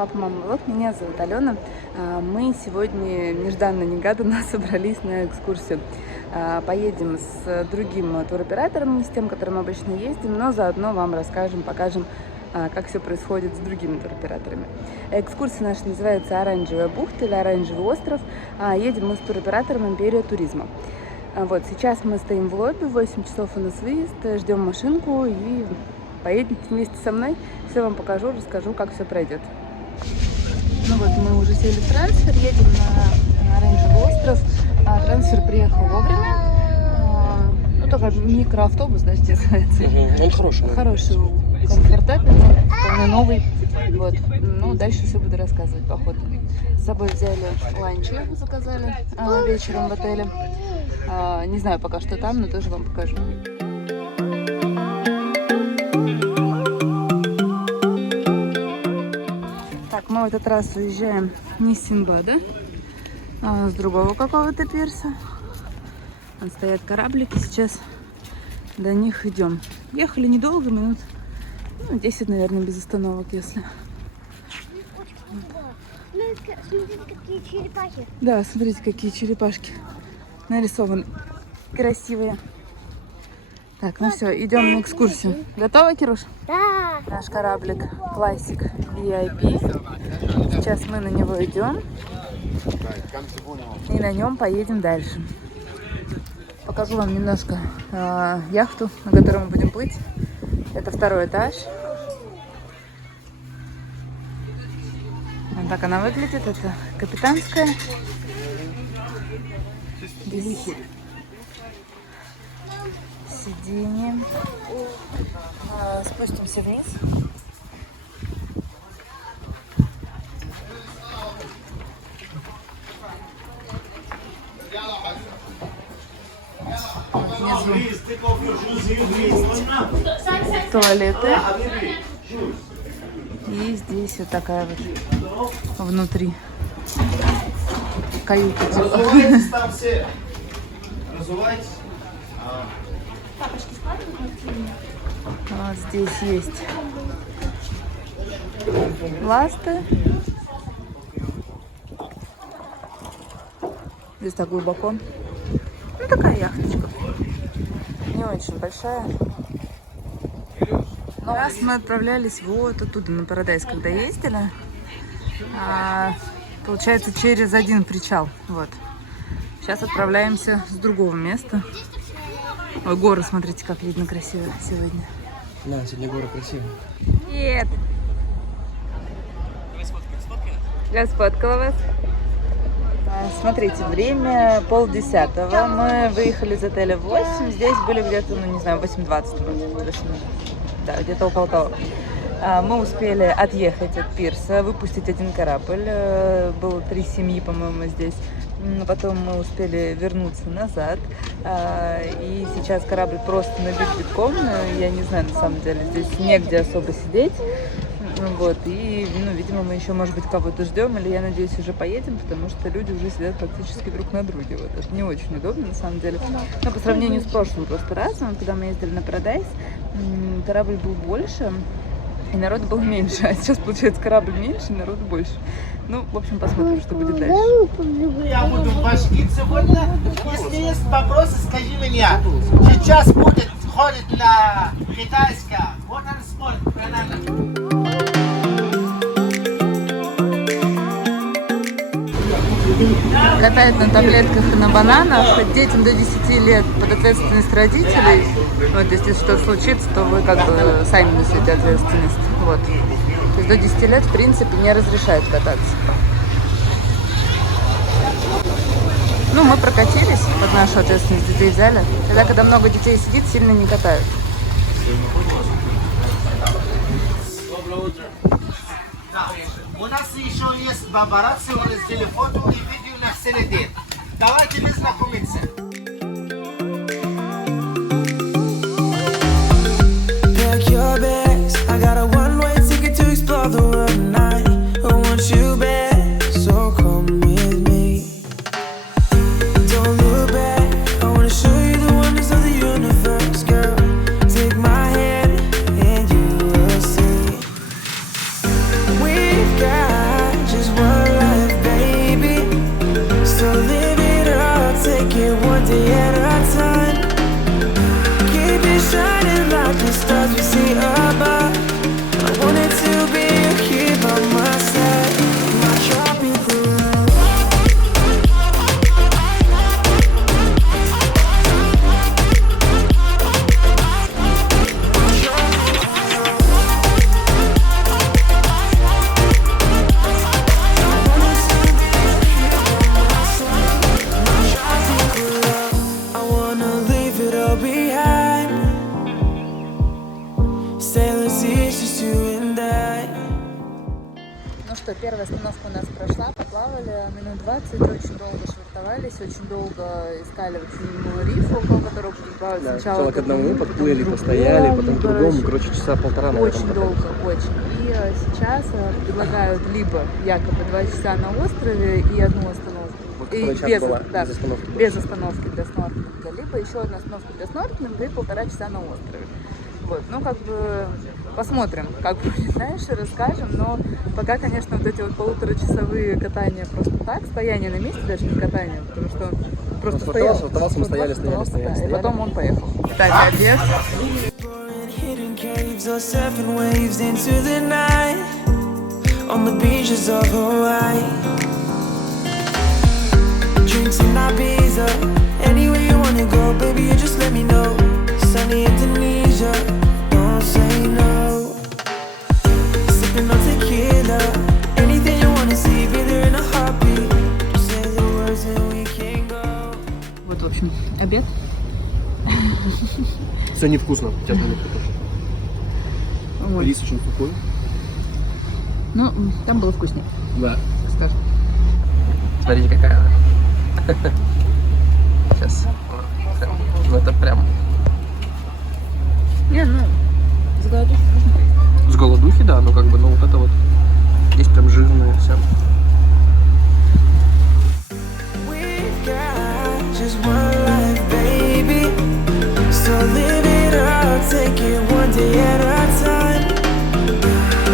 Папа, мама, влог. Меня зовут Алена. Мы сегодня нежданно-негаданно собрались на экскурсию. Поедем с другим туроператором, не с тем, которым мы обычно ездим, но заодно вам расскажем, покажем, как все происходит с другими туроператорами. Экскурсия наша называется «Оранжевая бухта» или «Оранжевый остров». Едем мы с туроператором «Империя туризма». Вот, сейчас мы стоим в лобби, 8 часов у нас выезд, ждем машинку и поедете вместе со мной. Все вам покажу, расскажу, как все пройдет. Ну вот, мы уже сели в трансфер, едем на Оранжевый остров. Трансфер приехал вовремя. Ну, только микроавтобус, да, что называется. Он хороший. Хороший, комфортабельный, вполне новый. Вот. Ну, дальше все буду рассказывать по ходу. С собой взяли ланчи, заказали вечером в отеле. Не знаю пока что там, но тоже вам покажу. Так, мы в этот раз уезжаем не с Синдбада, а с другого какого-то пирса. Там стоят кораблики, сейчас до них идем. Ехали недолго, минут 10, наверное, без остановок, если. Смотрите, какие черепахи. Да, смотрите, какие черепашки нарисованы. Красивые. Так, ну все, идем на экскурсию. Готова, Кируш? Да. Наш кораблик Classic VIP. Сейчас мы на него идем. И на нем поедем дальше. Покажу вам немножко яхту, на которой мы будем плыть. Это второй этаж. Вот так она выглядит. Это капитанская. Здесь сиденье. Спустимся вниз. Внизу туалеты. И здесь вот такая вот внутри каюта. Вот здесь есть ласты. Здесь так глубоко. Ну, такая яхточка. Не очень большая. Но раз мы отправлялись вот оттуда, на Парадайз, когда ездили. Получается, через один причал. Вот. Сейчас отправляемся с другого места. Ой, горы, смотрите, как видно красиво сегодня. Да, сегодня горы красивые. Нет. Я сфоткала вас. Смотрите, время 9:30. Мы выехали из отеля в 8. Здесь были где-то, ну не знаю, 8:20 вроде. Да, где-то около того. Мы успели отъехать от пирса, выпустить один корабль. Было 3 семьи, по-моему, здесь. Потом мы успели вернуться назад. И сейчас корабль просто набит битком. Я не знаю, на самом деле, здесь негде особо сидеть. Вот, и, видимо, мы еще, может быть, кого-то ждем, или, я надеюсь, уже поедем, потому что люди уже сидят практически друг на друге. Вот, это не очень удобно, на самом деле. Но по сравнению с прошлым просто разом, когда мы ездили на Парадайз, корабль был больше, и народу было меньше. А сейчас, получается, корабль меньше, народу больше. Ну, в общем, посмотрим, что будет дальше. Я буду башкить сегодня. Если есть вопросы, скажи мне. Сейчас будет ходить на китайское. Вот он смотрит. Катают на таблетках и на бананах. Детям до 10 лет под ответственность родителей. Вот, если что-то случится, то вы как бы сами несете ответственность. Вот. То есть до 10 лет, в принципе, не разрешают кататься. Ну, мы прокатились, под нашу ответственность детей взяли. Тогда, когда много детей сидит, сильно не катают. У нас еще есть бабарации, мы сделали фото и видео на целый день. Давайте мы знакомиться. Pack your bags. I got a one-way ticket to explore the world tonight. I want you back, so come with me. Don't look back. I wanna show you the wonders of the universe, girl. Take my hand and you will see. We've got первая остановка у нас прошла, поплавали минут 20, очень долго швартовались, очень долго искали вообще мимо рифа, около которого будем плавать. Да, Сначала сначала к одному подплыли, потом к постояли, потом к другому, другому, короче, часа полтора, наверное, очень катались. долго, очень. И сейчас предлагают либо якобы 2 часа на острове и одну остановку. Вот И которая сейчас без, была, да, без остановки была. без остановки для снорклинга, либо еще одна остановка для снорклинга и 1,5 часа на острове. Вот, ну как бы посмотрим, как будет дальше, расскажем, но пока, конечно, вот эти вот 1,5-часовые катания просто так, стояние на месте, даже не катание, потому что просто стоял. Швартовался, мы стояли. И потом он поехал. Кстати, обед. Exploring hidden caves or surfing waves into the night on the beaches of Hawaii. Drinks in Ibiza, anywhere you wanna go, baby, you just let me know. Sunny Indonesia, don't say no. Sipping on tequila, anything you wanna see, be there in a heartbeat. Say the words and we can go. Вот, в общем, обед. Все невкусно, честно не вкусно. Вот. Рис очень сухой. Ну, там было вкуснее, Да. скажем. Смотрите, какая она. Сейчас. Ну это прям... Не, ну, с голодухи. С голодухи, да, но как бы, ну вот это вот. Здесь прям жирное все. We've got just one life, baby. So live it up, take it one day at a time.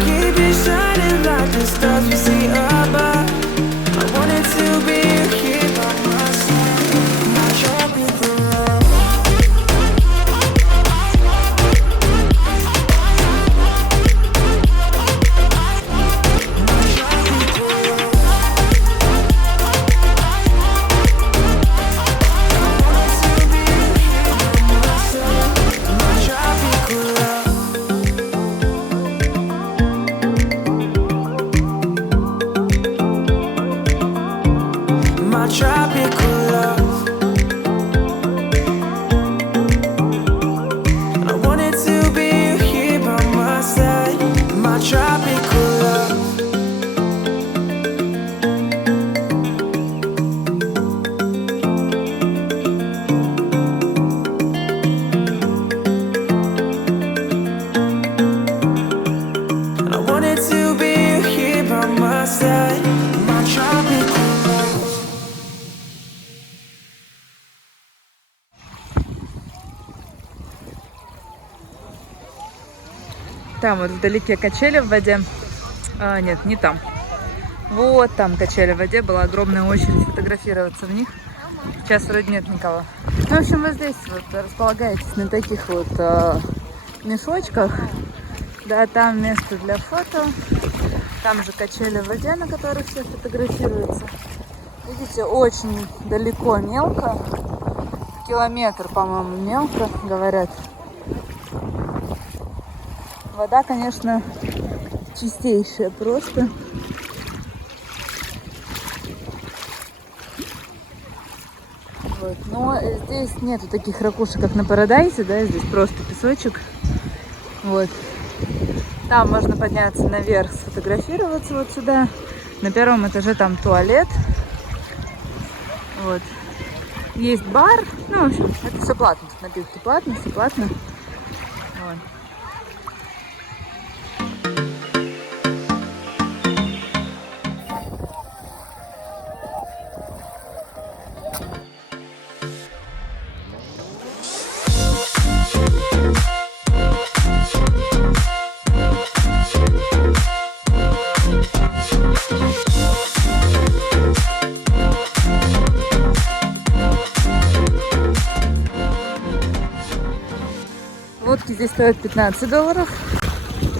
Keep it shining like the stars we see above. I wanted to be here by my side. My tropical love. My tropical love. And I wanted to be here by my side. My tropical love. And I wanted to be here by my side. My tropical love. Там вот вдалеке качели в воде. А, нет, не там. Вот там качели в воде. Была огромная очередь фотографироваться в них. Сейчас вроде нет никого. Ну, в общем, вы здесь вот располагаетесь на таких вот мешочках. Да, там место для фото. Там же качели в воде, на которых все фотографируются. Видите, очень далеко мелко. Километр, по-моему, мелко, говорят. Вода, конечно, чистейшая просто. Вот. Но здесь нету таких ракушек, как на Парадайзе, да, здесь просто песочек. Вот. Там можно подняться наверх, сфотографироваться вот сюда. На первом этаже там туалет. Вот. Есть бар. Ну, в общем, это все платно. Тут напитки платно, все платно. Вот. Лодки здесь стоят $15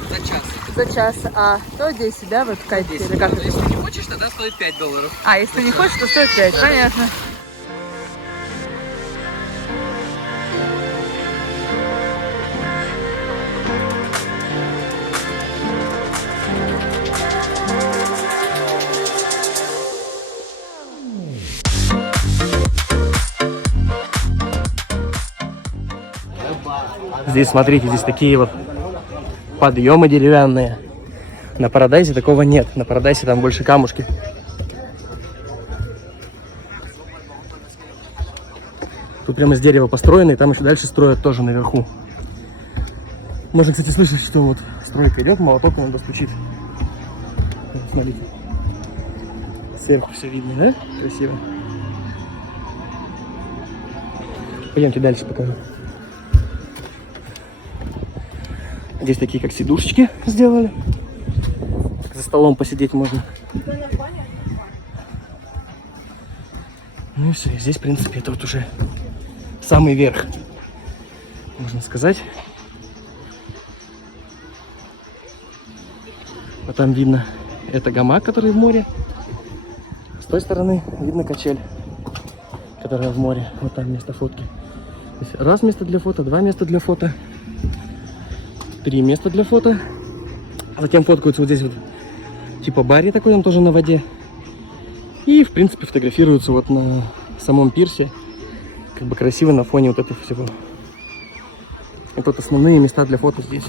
За час. за час, а то 10, да, вот в кайфе, или как это? Если не хочешь, тогда стоит $5. А, если не хочешь, то стоит 5, понятно. Здесь, смотрите, здесь такие вот подъемы деревянные. На Парадайзе такого нет. На Парадайзе там больше камушки. Тут прямо из дерева построено, и там еще дальше строят тоже наверху. Можно, кстати, слышать, что вот стройка идет, молоток иногда стучит. Вот, смотрите. Сверху все видно, да? Красиво. Пойдемте дальше покажу. Здесь такие как сидушечки сделали. За столом посидеть можно. Ну и все. Здесь, в принципе, это вот уже самый верх, можно сказать. Вот там видно, это гамак, который в море. С той стороны видно качель, которая в море. Вот там место фотки. То есть раз место для фото, два места для фото, 3 места для фото. Затем фоткаются вот здесь вот типа баре такой, он тоже на воде. И в принципе фотографируются вот на самом пирсе. Как бы красиво на фоне вот этого всего. Это вот основные места для фото здесь.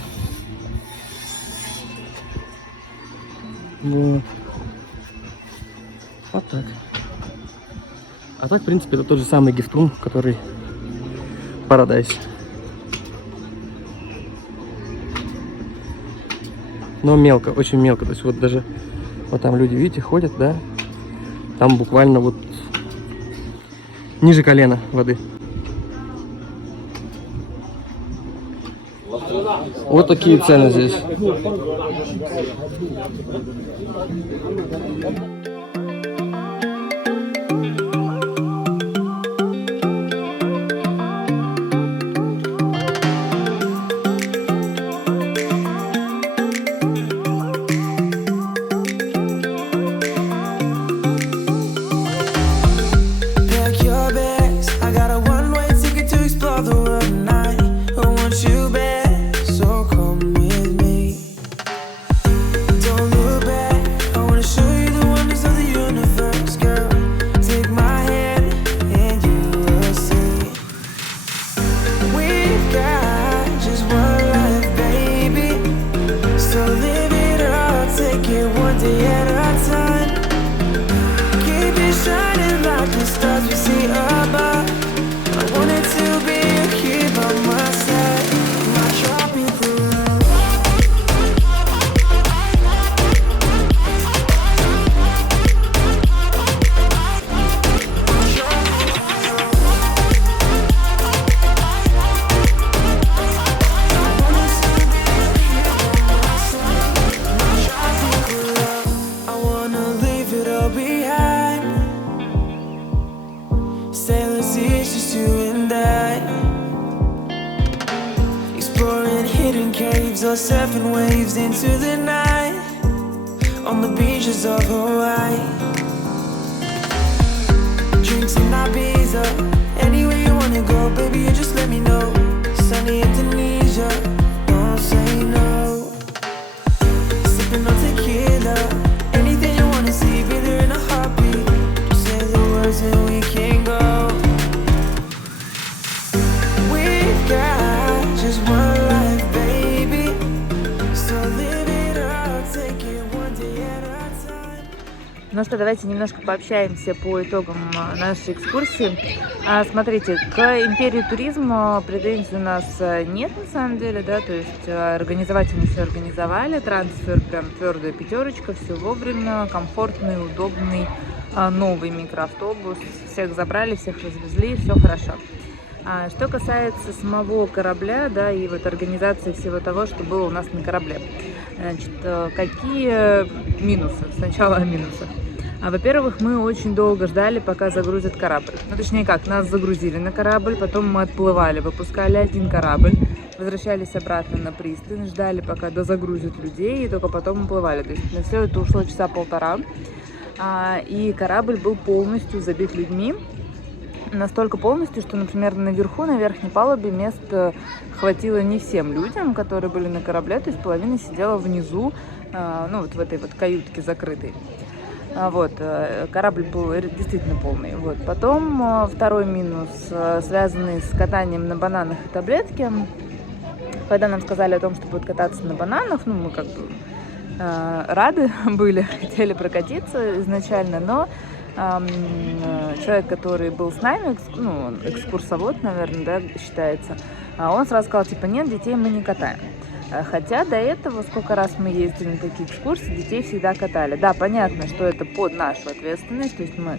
Вот. Вот так. А так, в принципе, это тот же самый Гифтун, который Парадайз. Но мелко, очень мелко. То есть вот даже вот там люди, видите, ходят, да? Там буквально вот ниже колена воды. Вот такие цены здесь. Pack your bags. I got a one-way ticket to explore the world tonight. I want you back, so come with me. Don't look back. I wanna show you the wonders of the universe, girl. Take my hand and you will see. We've got just one life, baby. So live it up, take it one day at a time. Keep it shining like the stars we see above. I wanted to be here by my side. My tropical love. I wanna leave it all behind. Sailor seas, just you and I. Exploring hidden caves or surfing waves into the night. On the beaches of Hawaii. Drinks in Ibiza. Anywhere you wanna go, baby, you just let me know. Sunny Indonesia, don't say no. Sipping on tequila. Anything you wanna see, be there in a heartbeat. Just say the words and we can go. We've got just one life, baby. So live it up, take it one day at a time. Ну что, давайте немножко пообщаемся по итогам нашей экскурсии. Смотрите, к империи туризма претензий у нас нет на самом деле, да, то есть организовать они все организовали, трансфер прям твердая пятерочка, все вовремя, комфортный, удобный, новый микроавтобус, всех забрали, всех развезли, все хорошо. Что касается самого корабля, да, и вот организации всего того, что было у нас на корабле. Значит, какие минусы? Сначала о минусах. Во-первых, мы очень долго ждали, пока загрузят корабль. Ну, точнее как, нас загрузили на корабль, потом мы отплывали, выпускали один корабль, возвращались обратно на пристань, ждали, пока дозагрузят людей, и только потом уплывали. То есть на все это ушло часа полтора. И корабль был полностью забит людьми. Настолько полностью, что, например, наверху, на верхней палубе места хватило не всем людям, которые были на корабле, то есть половина сидела внизу, ну вот в этой вот каютке закрытой. Вот, корабль был действительно полный. Вот. Потом второй минус, связанный с катанием на бананах и таблетке. Когда нам сказали о том, что будут кататься на бананах, ну мы как бы рады были, хотели прокатиться изначально, но человек, который был с нами, ну, экскурсовод, наверное, да, считается, он сразу сказал, типа, нет, детей мы не катаем. Хотя до этого, сколько раз мы ездили на такие экскурсии, детей всегда катали. Да, понятно, что это под нашу ответственность, то есть мы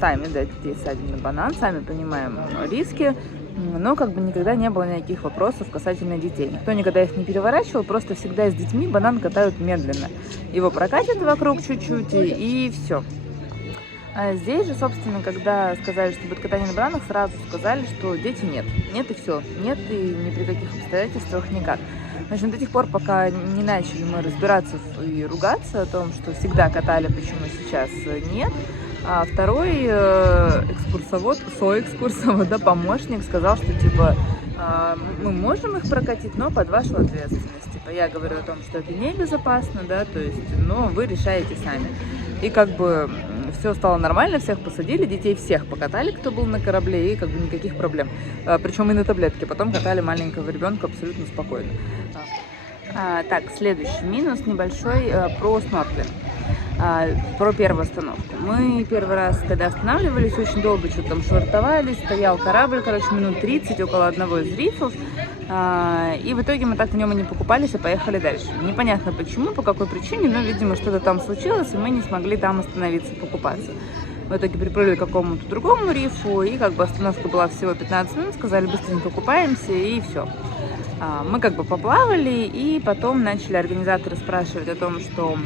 сами, да, детей садим на банан, сами понимаем риски, но как бы никогда не было никаких вопросов касательно детей. Никто никогда их не переворачивал, просто всегда с детьми банан катают медленно. Его прокатят вокруг чуть-чуть и все. А здесь же, собственно, когда сказали, что будет катание на бананах, сразу сказали, что дети нет. Нет и все. Нет и ни при каких обстоятельствах никак. Значит, до тех пор, пока не начали мы разбираться и ругаться о том, что всегда катали, почему сейчас нет. А второй экскурсовод, соэкскурсовод, да, помощник, сказал, что типа мы можем их прокатить, но под вашу ответственность. Типа я говорю о том, что это небезопасно, да, то есть, но вы решаете сами. И как бы все стало нормально, всех посадили, детей всех покатали, кто был на корабле, и как бы никаких проблем. Причем и на таблетке. Потом катали маленького ребенка абсолютно спокойно. Так, следующий минус небольшой про снорклинг. Про первую остановку. Мы первый раз, когда останавливались, очень долго что-то там швартовались, стоял корабль, короче, минут 30 около одного из рифов, и в итоге мы так в нем и не покупались, а поехали дальше. Непонятно почему, по какой причине, но, видимо, что-то там случилось, и мы не смогли там остановиться, покупаться. В итоге приплыли к какому-то другому рифу, и как бы остановка была всего 15 минут, сказали, быстренько купаемся, и все. Мы как бы поплавали, и потом начали организаторы спрашивать о том, что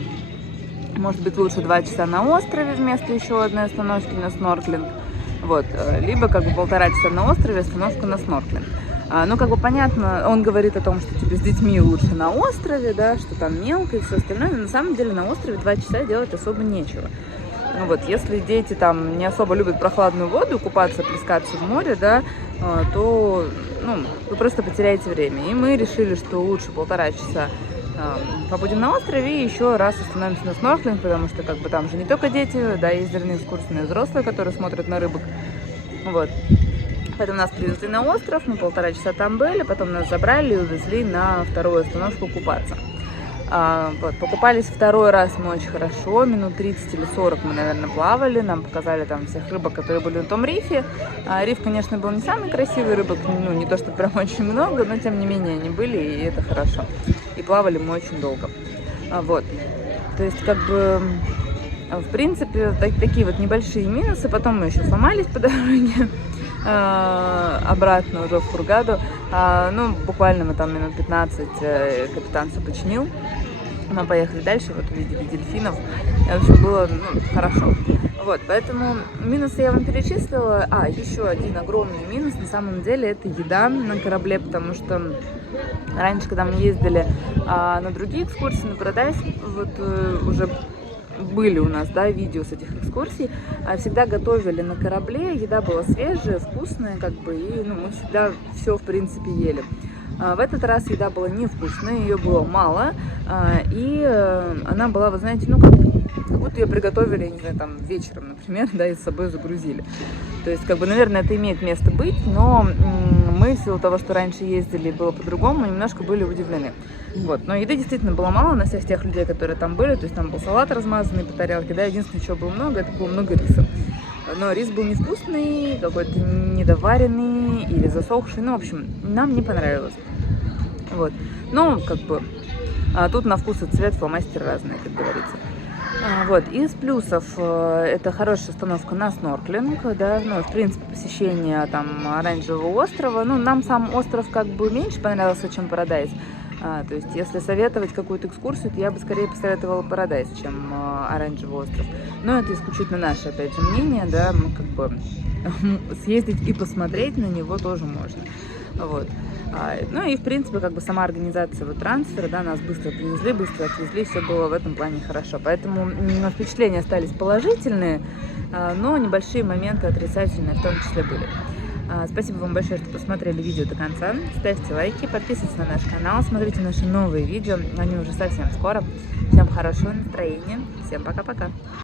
может быть лучше 2 часа на острове вместо еще одной остановки на снорклинг. Вот. Либо как бы 1,5 часа на острове, остановка на снорклинг. Ну, как бы понятно, он говорит о том, что тебе с детьми лучше на острове, да, что там мелко и все остальное, но на самом деле на острове 2 часа делать особо нечего. Ну, вот, если дети там не особо любят прохладную воду, купаться, плескаться в море, да, то, ну, вы просто потеряете время. И мы решили, что лучше 1,5 часа побудем на острове и еще раз остановимся на снорклинг, потому что как бы там же не только дети, да, ездили на экскурсии, но и взрослые, которые смотрят на рыбок. Вот. Поэтому нас привезли на остров, мы 1,5 часа там были, потом нас забрали и увезли на вторую остановку купаться. Вот, покупались второй раз мы очень хорошо, минут 30 или 40 мы, наверное, плавали, нам показали там всех рыбок, которые были на том рифе. Риф, конечно, был не самый красивый, рыбок, ну, не то, что прям очень много, но тем не менее они были, и это хорошо. И плавали мы очень долго. Вот, то есть, как бы, в принципе, такие вот небольшие минусы, потом мы еще сломались по дороге. Обратно уже в Хургаду. Ну, буквально мы там минут 15 капитан все починил. Мы поехали дальше, вот увидели дельфинов. В общем, было, ну, хорошо. Вот, поэтому минусы я вам перечислила. Еще один огромный минус, на самом деле, это еда на корабле, потому что раньше, когда мы ездили на другие экскурсии, на Парадайз, вот уже были у нас, да, видео с этих экскурсий, всегда готовили на корабле, еда была свежая, вкусная, как бы, и, ну, мы всегда все, в принципе, ели. В этот раз еда была невкусная, ее было мало, и она была, вы знаете, ну, как будто ее приготовили, не знаю, там, вечером, например, да, и с собой загрузили. То есть, как бы, наверное, это имеет место быть, но мы, в силу того, что раньше ездили, было по-другому, немножко были удивлены. Вот, но еды действительно было мало на всех тех людей, которые там были, то есть там был салат размазанный по тарелке, да, единственное, чего было много, это было много риса. Но рис был невкусный, какой-то недоваренный или засохший, ну, в общем, нам не понравилось. Вот, ну, как бы, тут на вкус и цвет фломастеры разные, как говорится. Вот, из плюсов это хорошая остановка на снорклинг, да, ну, в принципе, посещение там Оранжевого острова, ну, нам сам остров как бы меньше понравился, чем Парадайз. То есть, если советовать какую-то экскурсию, то я бы скорее посоветовала Парадайз, чем Оранжевый остров. Но это исключительно наше, опять же, мнение, да, как бы съездить и посмотреть на него тоже можно. Вот. Ну и, в принципе, как бы сама организация вот трансфера, да, нас быстро привезли, быстро отвезли, все было в этом плане хорошо. Поэтому впечатления остались положительные, но небольшие моменты отрицательные в том числе были. Спасибо вам большое, что посмотрели видео до конца. Ставьте лайки, подписывайтесь на наш канал, смотрите наши новые видео, они уже совсем скоро. Всем хорошего настроения, всем пока-пока.